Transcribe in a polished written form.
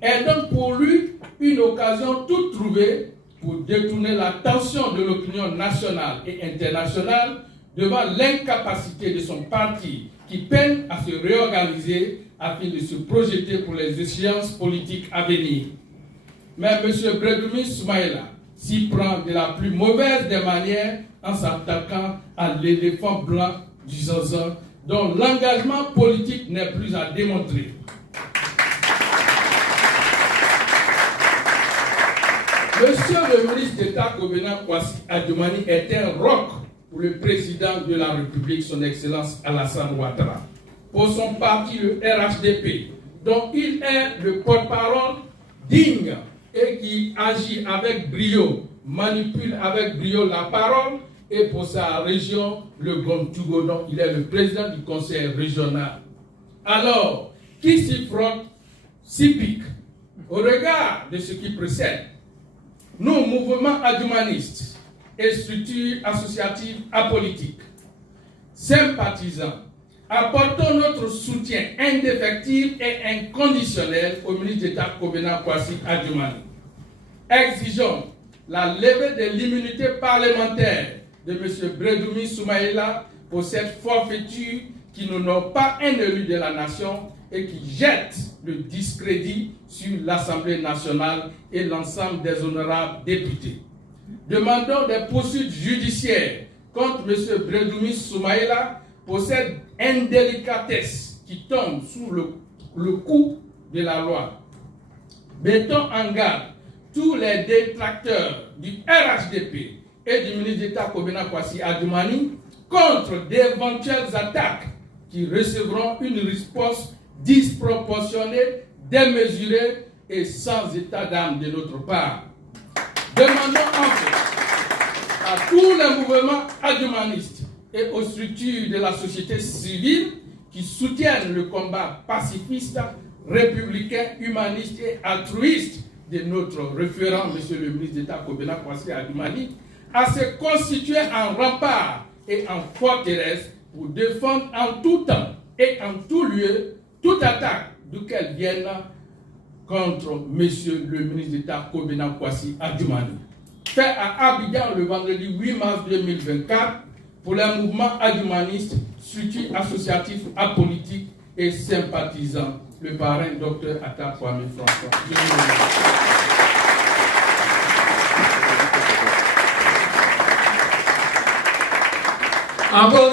est donc pour lui une occasion toute trouvée pour détourner l'attention de l'opinion nationale et internationale devant l'incapacité de son parti qui peine à se réorganiser afin de se projeter pour les échéances politiques à venir. Mais M. Brédoumi Soumaïla s'y prend de la plus mauvaise des manières en s'attaquant à l'éléphant blanc du Zaza, dont l'engagement politique n'est plus à démontrer. Monsieur le ministre d'État Kobena Kwasi Adjoumani est un roc pour le président de la République, son Excellence Alassane Ouattara. Pour son parti, le RHDP, dont il est le porte-parole digne et qui agit avec brio, manipule avec brio la parole, et pour sa région, le Gontogo, dont il est le président du conseil régional. Alors, qui s'y frotte, s'y pique. Au regard de ce qui précède, nous, mouvements adjoumanistes et structures associatives apolitiques, sympathisants, apportons notre soutien indéfectible et inconditionnel au ministre d'État Kobena Kwasi Adjoumani. Exigeons la levée de l'immunité parlementaire de M. Brédoumi Soumaïla pour cette forfaiture qui n'honore pas un élu de la nation et qui jette le discrédit sur l'Assemblée nationale et l'ensemble des honorables députés. Demandons des poursuites judiciaires contre M. Brédoumi Soumaïla pour cette indélicatesse qui tombe sous le coup de la loi. Mettons en garde tous les détracteurs du RHDP et du ministre d'État Kobena Kwasi Adjoumani contre d'éventuelles attaques qui recevront une réponse disproportionnée, démesurée et sans état d'âme de notre part. Demandons enfin à tous les mouvements adjoumanistes et aux structures de la société civile qui soutiennent le combat pacifiste, républicain, humaniste et altruiste de notre référent, M. le ministre d'État Kobena Kwasi Adjoumani, à se constituer en rempart et en forteresse pour défendre en tout temps et en tout lieu toute attaque d'où qu'elle vienne contre M. le ministre d'État Kobena Kwasi Adjoumani. Fait à Abidjan le vendredi 8 mars 2024 pour les mouvements adjoumanistes, structures associatives apolitiques et sympathisants. Le parrain Dr Atta Kwame François. Encore